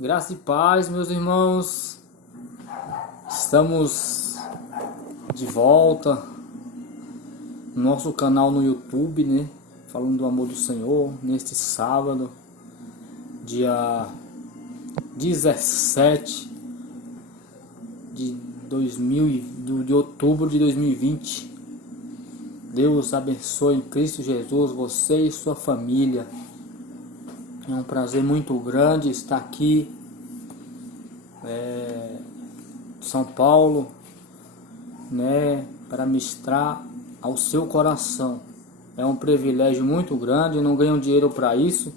Graça e paz, meus irmãos. Estamos de volta no nosso canal no YouTube, né? Falando do amor do Senhor, neste sábado, dia 17 de outubro de 2020. Deus abençoe em Cristo Jesus você e sua família. É um prazer muito grande estar aqui em São Paulo, né, para ministrar ao seu coração. É um privilégio muito grande, eu não ganho dinheiro para isso.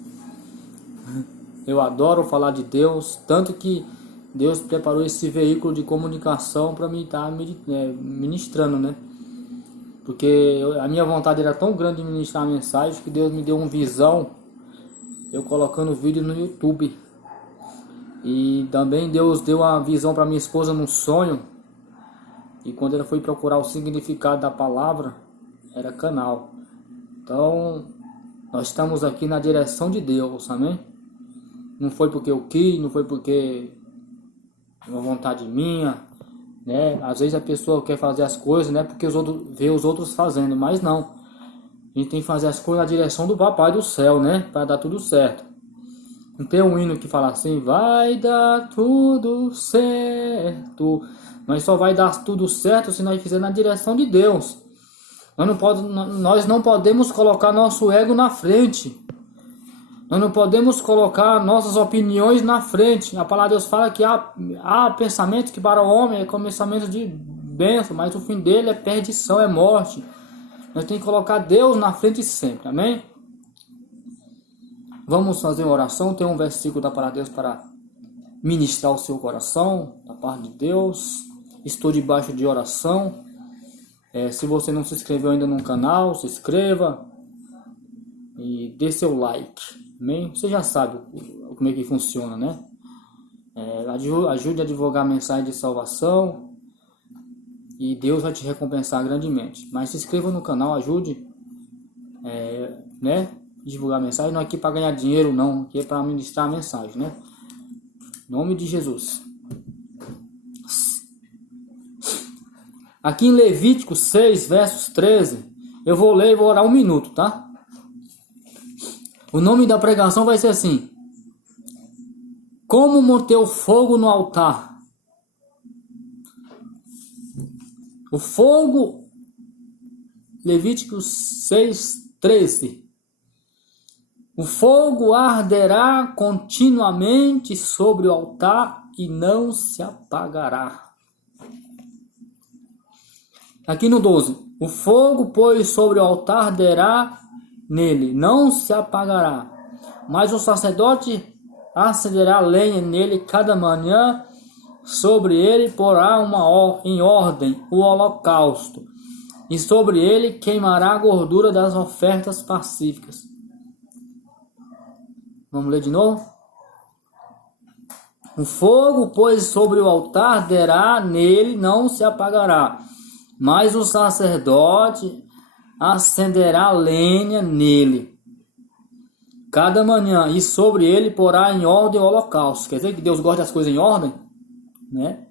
Eu adoro falar de Deus, tanto que Deus preparou esse veículo de comunicação para mim estar ministrando, né? Porque a minha vontade era tão grande de ministrar a mensagem que Deus me deu uma visão, eu colocando vídeo no YouTube. E também Deus deu uma visão para minha esposa num sonho. E quando ela foi procurar o significado da palavra, era canal. Então, nós estamos aqui na direção de Deus, amém? Não foi porque eu quis, não foi porque é uma vontade minha, né? Às vezes a pessoa quer fazer as coisas, né? Porque vê os outros fazendo, mas não. A gente tem que fazer as coisas na direção do Papai do Céu, né? Para dar tudo certo. Não tem um hino que fala assim: vai dar tudo certo. Mas só vai dar tudo certo se nós fizermos na direção de Deus. Nós não podemos colocar nosso ego na frente. Nós não podemos colocar nossas opiniões na frente. A palavra de Deus fala que há pensamentos que para o homem é como pensamento de bênção, mas o fim dele é perdição, é morte. Nós temos que colocar Deus na frente sempre, amém? Vamos fazer uma oração. Tem um versículo da palavra de Deus para ministrar o seu coração, da parte de Deus. Estou debaixo de oração. Se você não se inscreveu ainda no canal, se inscreva e dê seu like, amém? Você já sabe como é que funciona, né? Ajude a divulgar a mensagem de salvação e Deus vai te recompensar grandemente. Mas se inscreva no canal, ajude, né? Divulgar a mensagem. Não é aqui para ganhar dinheiro, não. Aqui é para ministrar a mensagem, né? Em nome de Jesus. Aqui em Levítico 6, versos 13, eu vou ler e vou orar 1 minuto, tá? O nome da pregação vai ser assim: como manter o fogo no altar. O fogo, Levítico 6, 13. O fogo arderá continuamente sobre o altar e não se apagará. Aqui no 12. O fogo, pois, sobre o altar arderá nele, não se apagará. Mas o sacerdote acenderá lenha nele cada manhã. Sobre ele porá em ordem o holocausto, e sobre ele queimará a gordura das ofertas pacíficas. Vamos ler de novo? O fogo, pois, sobre o altar arderá nele, não se apagará. Mas o sacerdote acenderá lenha nele cada manhã, e sobre ele porá em ordem o holocausto. Quer dizer que Deus gosta das coisas em ordem, né?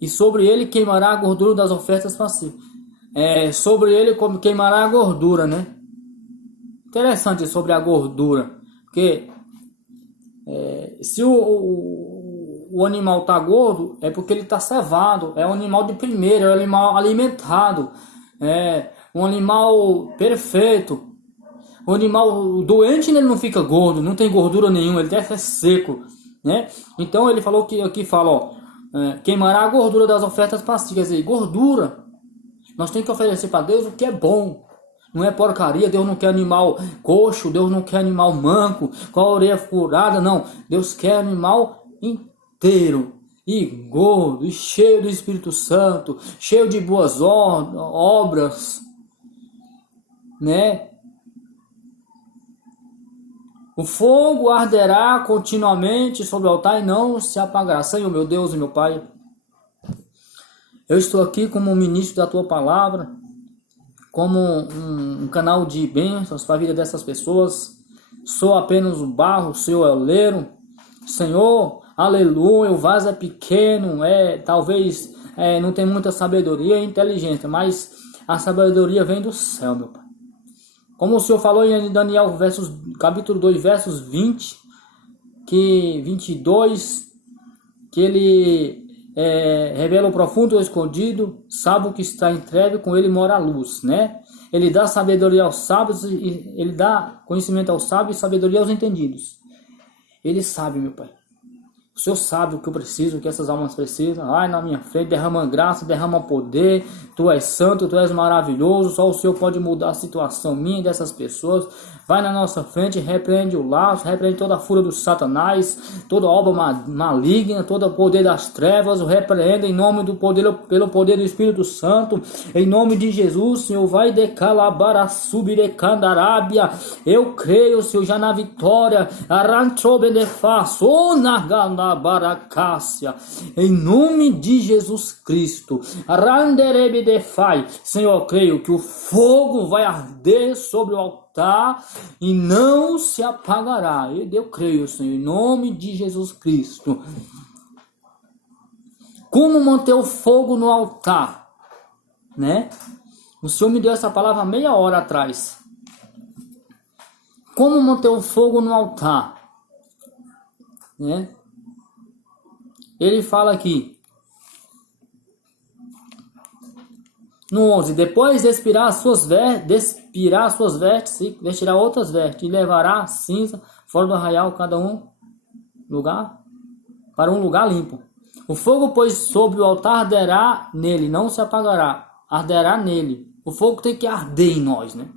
E sobre ele queimará a gordura das ofertas pacíficas. Sobre ele queimará a gordura, né? Interessante sobre a gordura, porque se o animal está gordo, é porque ele está cevado, é um animal de primeira, é um animal alimentado, é um animal perfeito. O animal doente, ele não fica gordo, não tem gordura nenhuma, ele deve ser seco, né? Então ele falou que aqui fala, ó, queimará a gordura das ofertas pacíficas. Quer dizer, gordura, nós temos que oferecer para Deus o que é bom. Não é porcaria. Deus não quer animal coxo, Deus não quer animal manco, com a orelha furada, não. Deus quer animal inteiro, e gordo, e cheio do Espírito Santo, cheio de boas obras, né? O fogo arderá continuamente sobre o altar e não se apagará. Senhor, meu Deus e meu Pai, eu estou aqui como ministro da Tua Palavra, como um canal de bênçãos para a vida dessas pessoas. Sou apenas o barro, o Senhor é o oleiro. Senhor, aleluia, o vaso é pequeno, talvez não tem muita sabedoria e inteligência, mas a sabedoria vem do céu, meu Pai. Como o Senhor falou em Daniel, capítulo 2, versos 22, que ele revela o profundo e o escondido, sabe o que está em treve, com ele mora a luz, né? Ele dá sabedoria aos sábios, ele dá conhecimento aos sábios e sabedoria aos entendidos. Ele sabe, meu Pai. O Senhor sabe o que eu preciso, o que essas almas precisam. Vai na minha frente, derrama graça, derrama poder. Tu és santo, tu és maravilhoso. Só o Senhor pode mudar a situação minha e dessas pessoas. Vai na nossa frente, repreende o laço, repreende toda a fúria do Satanás, toda obra maligna, todo o poder das trevas. O repreende em nome do poder, pelo poder do Espírito Santo. Em nome de Jesus, Senhor, vai de calabara, subir de candarábia. Eu creio, Senhor, já na vitória. Arranchobe de faço, na baracácia, em nome de Jesus Cristo. Randerebe de fai. Senhor, eu creio que o fogo vai arder sobre o altar e não se apagará. Eu creio, Senhor, em nome de Jesus Cristo. Como manter o fogo no altar, né? O Senhor me deu essa palavra meia hora atrás. Como manter o fogo no altar, né? Ele fala aqui, no 11, depois de expirar suas vestes, e vestirá outras vestes, e levará cinza fora do arraial, cada um para um lugar limpo. O fogo, pois, sobre o altar arderá nele, não se apagará, arderá nele. O fogo tem que arder em nós, né?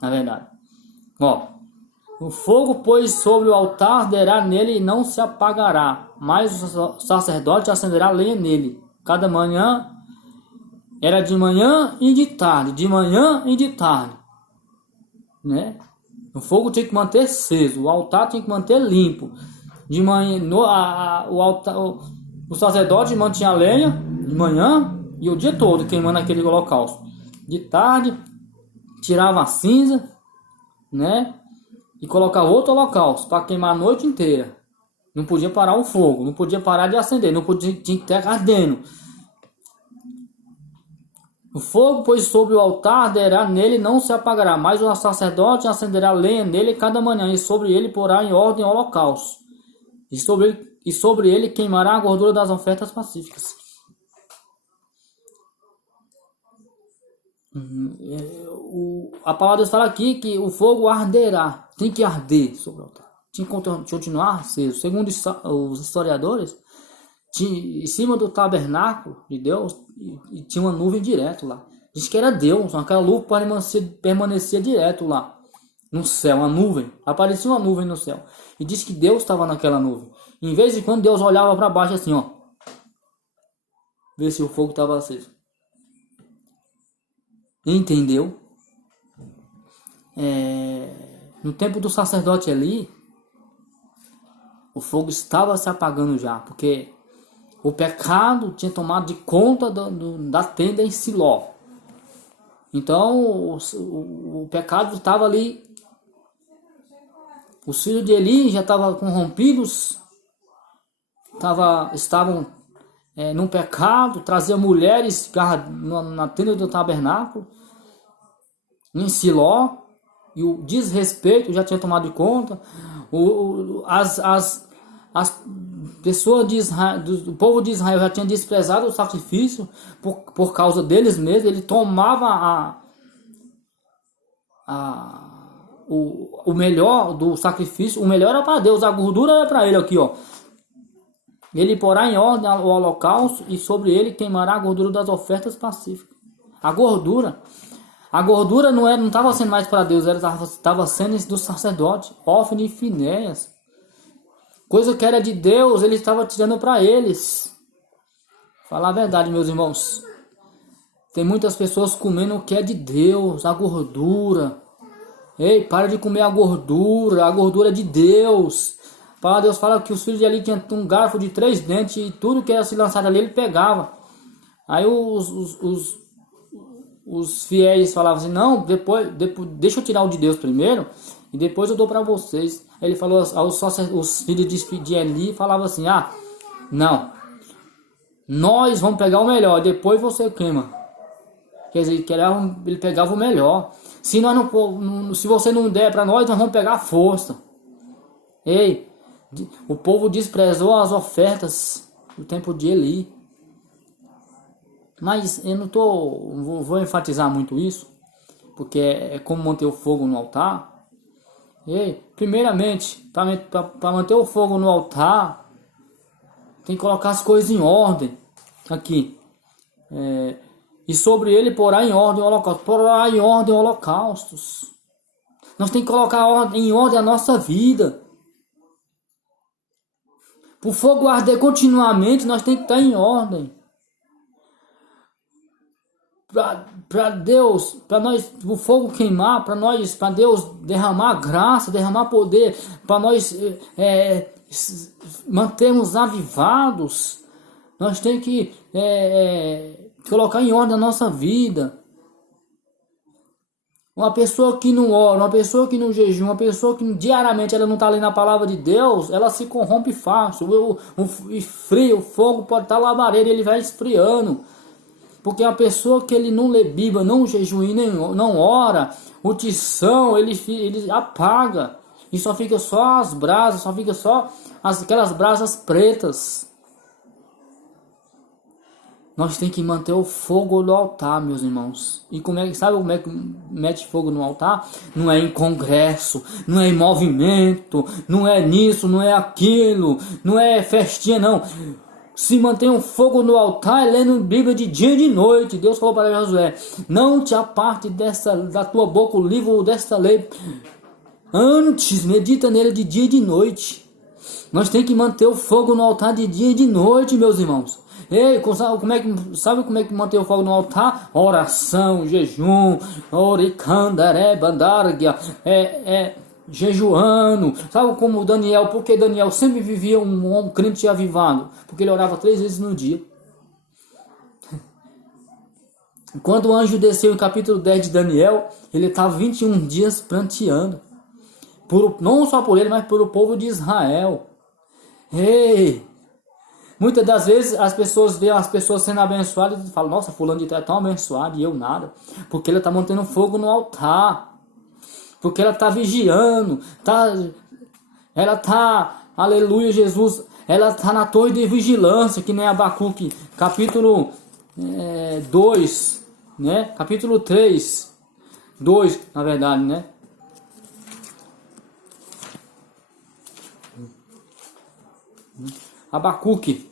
Na verdade. O fogo, pois, sobre o altar arderá nele e não se apagará, mas o sacerdote acenderá lenha nele. Cada manhã, era de manhã e de tarde, né? O fogo tinha que manter aceso, o altar tinha que manter limpo. De manhã, o sacerdote mantinha a lenha de manhã e o dia todo queimando aquele holocausto. De tarde, tirava a cinza, né? E colocava outro holocausto para queimar a noite inteira. Não podia parar o fogo, não podia parar de acender, não podia, tinha que estar ardendo. O fogo, pois, sobre o altar arderá nele, não se apagará, mas o sacerdote acenderá lenha nele cada manhã, e sobre ele porá em ordem o holocausto. E sobre ele queimará a gordura das ofertas pacíficas. A palavra de Deus fala aqui que o fogo arderá, tem que arder sobre o altar, tem que continuar aceso. Segundo os historiadores, em cima do tabernáculo de Deus e tinha uma nuvem direto lá. Diz que era Deus, aquela nuvem permanecia direto lá no céu, uma nuvem, aparecia uma nuvem no céu. E diz que Deus estava naquela nuvem. Em vez de quando Deus olhava para baixo assim, ver se o fogo estava aceso. Entendeu? No tempo do sacerdote ali, o fogo estava se apagando já, porque o pecado tinha tomado de conta da tenda em Siló. Então o pecado estava ali. Os filhos de Eli já estavam corrompidos, estavam num pecado, trazia mulheres na tenda do tabernáculo, em Siló, e o desrespeito já tinha tomado de conta. As pessoas de Israel, do povo de Israel já tinham desprezado o sacrifício por causa deles mesmos. Ele tomava o melhor do sacrifício, o melhor era para Deus, a gordura era para ele aqui, Ele porá em ordem o holocausto e sobre ele queimará a gordura das ofertas pacíficas. A gordura não estava sendo mais para Deus, estava sendo do sacerdote, Hófni e Finéias. Coisa que era de Deus, ele estava tirando para eles. Falar a verdade, meus irmãos. Tem muitas pessoas comendo o que é de Deus, a gordura. Ei, para de comer a gordura é de Deus. A palavra de Deus fala que os filhos de Eli tinham um garfo de 3 dentes e tudo que era se lançado ali ele pegava. Aí os fiéis falavam assim, não, depois deixa eu tirar o de Deus primeiro e depois eu dou para vocês. Ele falou os filhos de Eli falavam assim: ah, não, nós vamos pegar o melhor, depois você queima. Quer dizer, ele pegava o melhor. Se nós se você não der para nós vamos pegar a força. Ei, o povo desprezou as ofertas no tempo de Eli. Mas eu não vou enfatizar muito isso, porque é como manter o fogo no altar. Ei, primeiramente, para manter o fogo no altar, tem que colocar as coisas em ordem. Aqui. E sobre ele porá em ordem o holocausto. Porá em ordem holocaustos. Nós temos que colocar em ordem a nossa vida. Para o fogo arder continuamente, nós temos que estar em ordem. Para Deus, para nós, o fogo queimar, para Deus derramar graça, derramar poder, para nós mantermos avivados, nós temos que colocar em ordem a nossa vida. Uma pessoa que não ora, uma pessoa que não jejum, uma pessoa que diariamente ela não está lendo a palavra de Deus, ela se corrompe fácil. O fogo pode estar labaredo e ele vai esfriando. Porque a pessoa que ele não lê Bíblia, não jejua e não ora, o tição ele apaga. E só fica só as brasas, só fica só aquelas brasas pretas. Nós temos que manter o fogo no altar, meus irmãos. E sabe como é que mete fogo no altar? Não é em congresso, não é em movimento, não é nisso, não é aquilo, não é festinha, não. Se mantém um fogo no altar, lendo Bíblia de dia e de noite. Deus falou para Josué: não te aparte da tua boca o livro desta lei. Antes, medita nele de dia e de noite. Nós temos que manter o fogo no altar de dia e de noite, meus irmãos. Ei, sabe como é que manter o fogo no altar? Oração, jejum, oricandaré, bandargia, jejuando. Sabe como Daniel? Porque Daniel sempre vivia um crente avivado, porque ele orava 3 vezes no dia. Quando o anjo desceu em capítulo 10 de Daniel, ele estava 21 dias pranteando, não só por ele, mas por o povo de Israel. Ei, muitas das vezes as pessoas veem as pessoas sendo abençoadas e falam: nossa, fulano de tal é tão abençoado e eu nada, porque ele está mantendo fogo no altar. Porque ela está vigiando, ela está, aleluia, Jesus, ela está na torre de vigilância, que nem Abacuque, capítulo 2, né? Capítulo 3, 2, na verdade, né? Abacuque.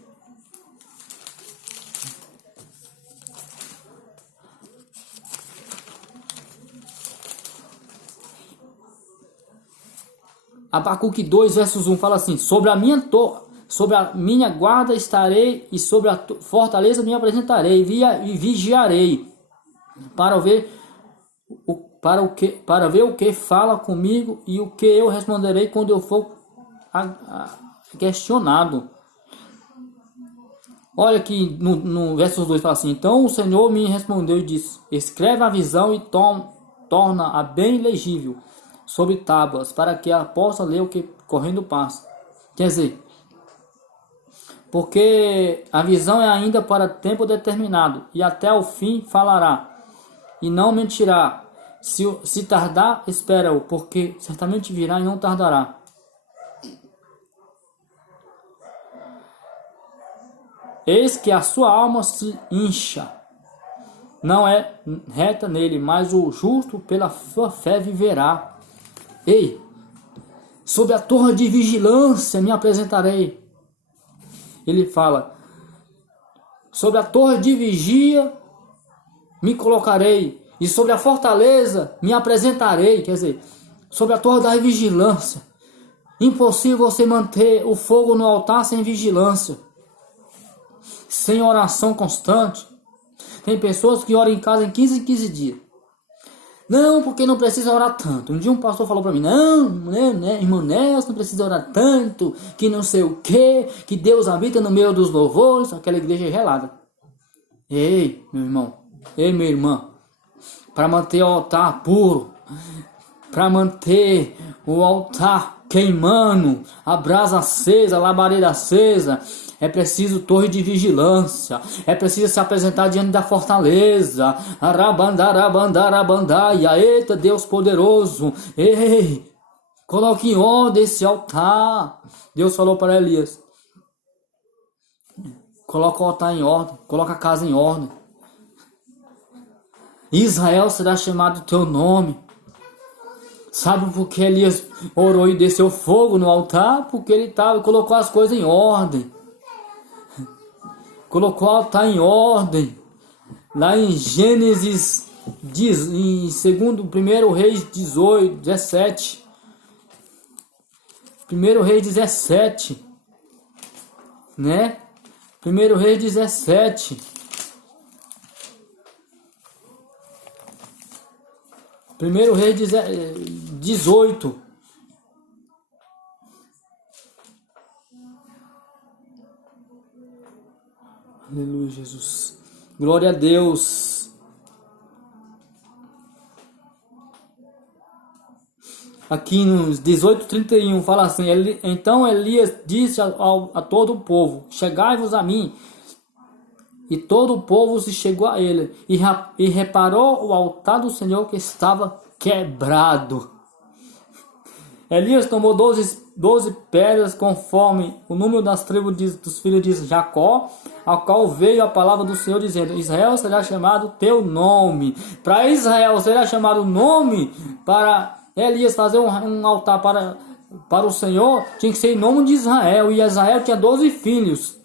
Abacuque 2, versos 1 fala assim: sobre a minha guarda estarei, e sobre a fortaleza me apresentarei, e vigiarei, para ver o que fala comigo e o que eu responderei quando eu for questionado. Olha aqui no verso 2 fala assim: então o Senhor me respondeu e disse: escreve a visão e torna-a bem legível sobre tábuas, para que ela possa ler o que correndo passa. Quer dizer, porque a visão é ainda para tempo determinado, e até o fim falará, e não mentirá. Se tardar, espera-o, porque certamente virá e não tardará. Eis que a sua alma se incha, não é reta nele, mas o justo pela sua fé viverá. Ei, sob a torre de vigilância me apresentarei. Ele fala: sobre a torre de vigia me colocarei, e sobre a fortaleza me apresentarei. Quer dizer, sobre a torre da vigilância. Impossível você manter o fogo no altar sem vigilância, sem oração constante. Tem pessoas que oram em casa em 15 em 15 dias. Não, porque não precisa orar tanto. Um dia um pastor falou para mim: não, né, irmão Nelson, não precisa orar tanto, que não sei o que Deus habita no meio dos louvores. Aquela igreja gelada. Ei, meu irmão, ei, minha irmã, para manter o altar puro, para manter o altar queimando, a brasa acesa, a labareda acesa, é preciso torre de vigilância, é preciso se apresentar diante da fortaleza. Arabandarabandarabandaia, eita Deus poderoso, ei, coloque em ordem esse altar. Deus falou para Elias: coloca o altar em ordem, coloca a casa em ordem. Israel será chamado teu nome. Sabe por que Elias orou e desceu fogo no altar? Porque ele colocou as coisas em ordem. Colocou o altar em ordem. Lá em Gênesis, em 1 Reis 18, 17. 1 Reis 17. Né? 1 Reis 17. 1 Reis 18. Aleluia, Jesus. Glória a Deus. Aqui nos 18:31 fala assim: então Elias disse a todo o povo: chegai-vos a mim. E todo o povo se chegou a ele, e reparou o altar do Senhor que estava quebrado. Elias tomou 12 pedras, conforme o número das tribos dos filhos de Jacó, ao qual veio a palavra do Senhor, dizendo: Israel será chamado teu nome. Para Israel será chamado nome, para Elias fazer um altar para o Senhor, tinha que ser em nome de Israel. E Israel tinha 12 filhos.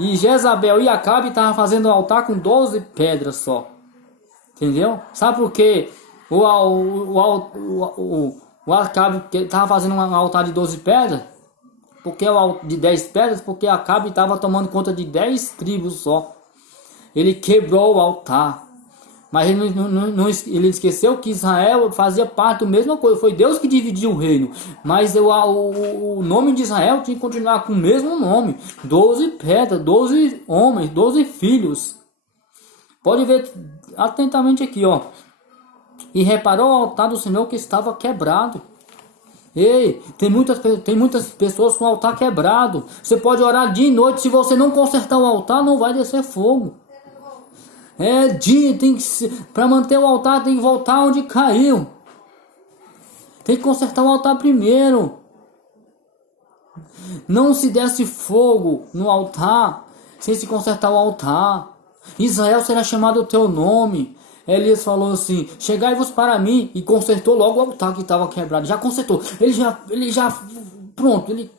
E Jezabel e Acabe estavam fazendo um altar com 12 pedras só. Entendeu? Sabe por quê? O Acabe estava fazendo um altar de 12 pedras? Porque de 10 pedras? Porque Acabe estava tomando conta de 10 tribos só. Ele quebrou o altar. Mas ele esqueceu que Israel fazia parte da mesma coisa. Foi Deus que dividiu o reino. Mas o nome de Israel tinha que continuar com o mesmo nome. 12 pedras, 12 homens, 12 filhos. Pode ver atentamente aqui, ó. E reparou o altar do Senhor que estava quebrado. Ei, tem muitas pessoas com o altar quebrado. Você pode orar dia e noite. Se você não consertar o altar, não vai descer fogo. Tem que para manter o altar tem que voltar onde caiu. Tem que consertar o altar primeiro. Não se desce fogo no altar sem se consertar o altar. Israel será chamado o teu nome. Elias falou assim: chegai-vos para mim, e consertou logo o altar que estava quebrado. Já consertou. Ele já pronto, ele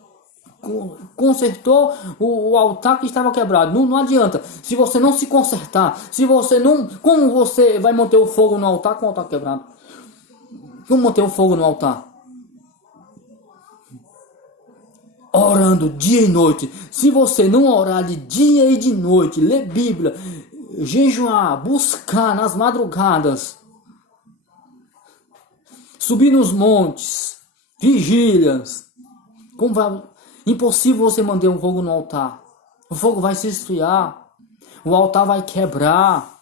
consertou o altar que estava quebrado. Não adianta. Se você não se consertar, se você não, como você vai manter o fogo no altar com o altar quebrado? Como manter o fogo no altar? Orando dia e noite. Se você não orar de dia e de noite, ler Bíblia, jejuar, buscar nas madrugadas, subir nos montes, vigílias, como vai? Impossível você manter um fogo no altar. O fogo vai se esfriar. O altar vai quebrar.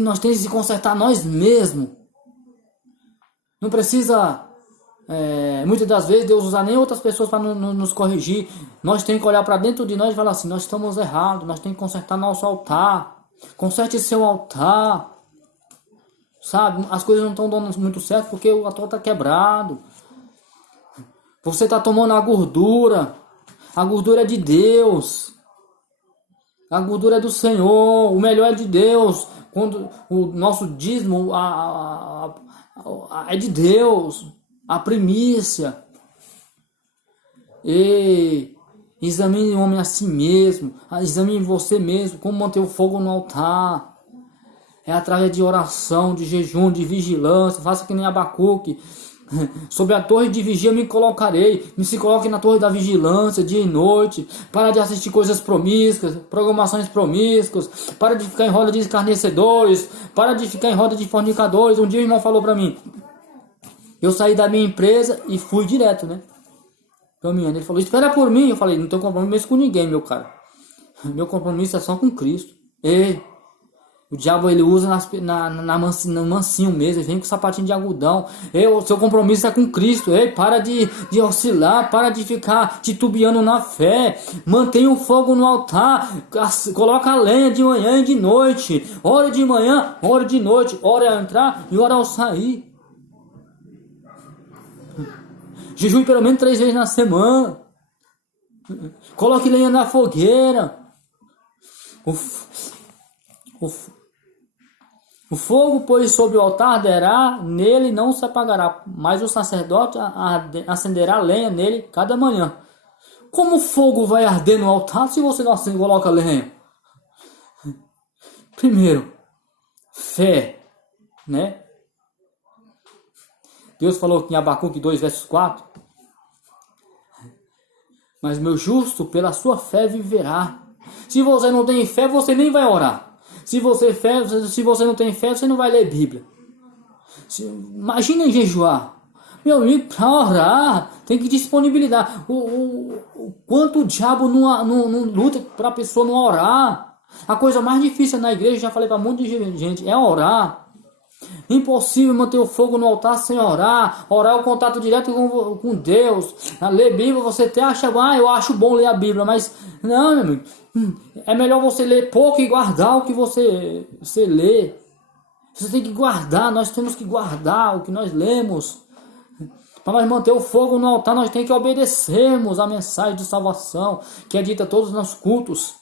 Nós temos que consertar nós mesmos. Não precisa, muitas das vezes, Deus usar nem outras pessoas para nos corrigir. Nós temos que olhar para dentro de nós e falar assim: nós estamos errados. Nós temos que consertar nosso altar. Conserte seu altar. Sabe, as coisas não estão dando muito certo porque o altar está quebrado. Você está tomando a gordura. A gordura é de Deus. A gordura é do Senhor. O melhor é de Deus. Quando o nosso dízimo é de Deus. A primícia. E examine o homem a si mesmo. Examine você mesmo. Como manter o fogo no altar. É através de oração, de jejum, de vigilância. Faça que nem Abacuque. Sobre a torre de vigia me colocarei. Me se coloque na torre da vigilância dia e noite. Para de assistir coisas promíscuas, programações promíscuas. Para de ficar em roda de escarnecedores. Para de ficar em roda de fornicadores. Um dia o irmão falou para mim. Eu saí da minha empresa e fui direto, né? Caminhando. Ele falou: espera por mim. Eu falei: não tenho compromisso com ninguém, meu cara. Meu compromisso é só com Cristo. Ei, O diabo ele usa no mansinho mesmo, ele vem com sapatinho de algodão. O seu compromisso é com Cristo. Para de oscilar, para de ficar titubeando na fé. Mantenha o fogo no altar, coloca a lenha de manhã e de noite. Hora de manhã, hora de noite, hora ao entrar e hora ao sair. Jejum pelo menos 3 vezes na semana. Coloque lenha na fogueira. O fogo, pois, sobre o altar arderá, nele não se apagará, mas o sacerdote acenderá lenha nele cada manhã. Como o fogo vai arder no altar se você não coloca lenha? Primeiro, fé, né? Deus falou em Abacuque 2, versos 4. Mas meu justo, pela sua fé, viverá. Se você não tem fé, você nem vai orar. Se você não tem fé, você não vai ler Bíblia. Imagina jejuar. Meu amigo, para orar, tem que disponibilidade. O quanto o diabo não luta para a pessoa não orar. A coisa mais difícil na igreja, já falei para um monte de gente, é orar. Impossível manter o fogo no altar sem orar. Orar é o contato direto com Deus. A ler Bíblia, você até acha, eu acho bom ler a Bíblia, mas não, meu amigo. É melhor você ler pouco e guardar o que você lê. Você tem que guardar, nós temos que guardar o que nós lemos. Para nós manter o fogo no altar, nós temos que obedecermos a mensagem de salvação que é dita todos nos cultos.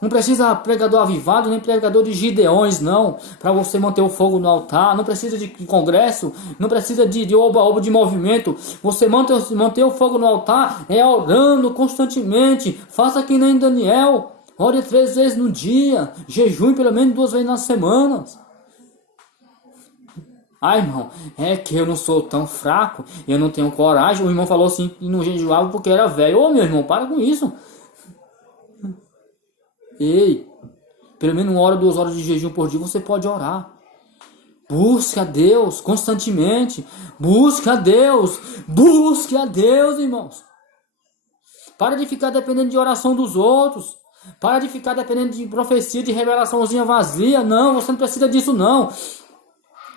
Não precisa pregador avivado, nem pregador de Gideões, não. Para você manter o fogo no altar. Não precisa de congresso. Não precisa de oba-oba de movimento. Você manter o fogo no altar é orando constantemente. Faça que nem Daniel. Ore 3 vezes no dia. Jejum pelo menos 2 vezes na semana. Irmão, é que eu não sou tão fraco. Eu não tenho coragem. O irmão falou assim, que não jejuava porque era velho. Ô, meu irmão, para com isso. Ei, pelo menos 1 hora, 2 horas de jejum por dia você pode orar. Busque a Deus constantemente. Busque a Deus. Busque a Deus, irmãos. Para de ficar dependendo de oração dos outros. Para de ficar dependendo de profecia, de revelaçãozinha vazia. Não, você não precisa disso não.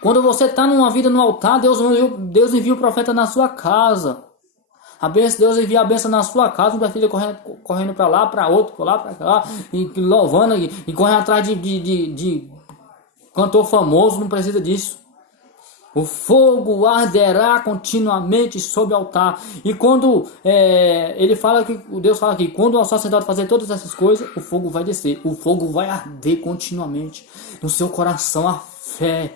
Quando você está numa vida no altar, Deus envia o profeta na sua casa. Deus envia a bênção na sua casa, uma filha correndo para lá, para outro, para lá, para cá, e louvando, e correndo atrás de cantor famoso, não precisa disso. O fogo arderá continuamente sobre o altar. E quando Deus fala que quando o sacerdote fazer todas essas coisas, o fogo vai descer, o fogo vai arder continuamente no seu coração, a fé,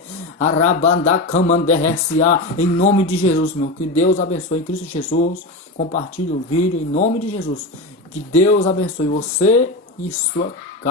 em nome de Jesus, meu. Que Deus abençoe em Cristo Jesus. Compartilhe o vídeo em nome de Jesus. Que Deus abençoe você e sua casa.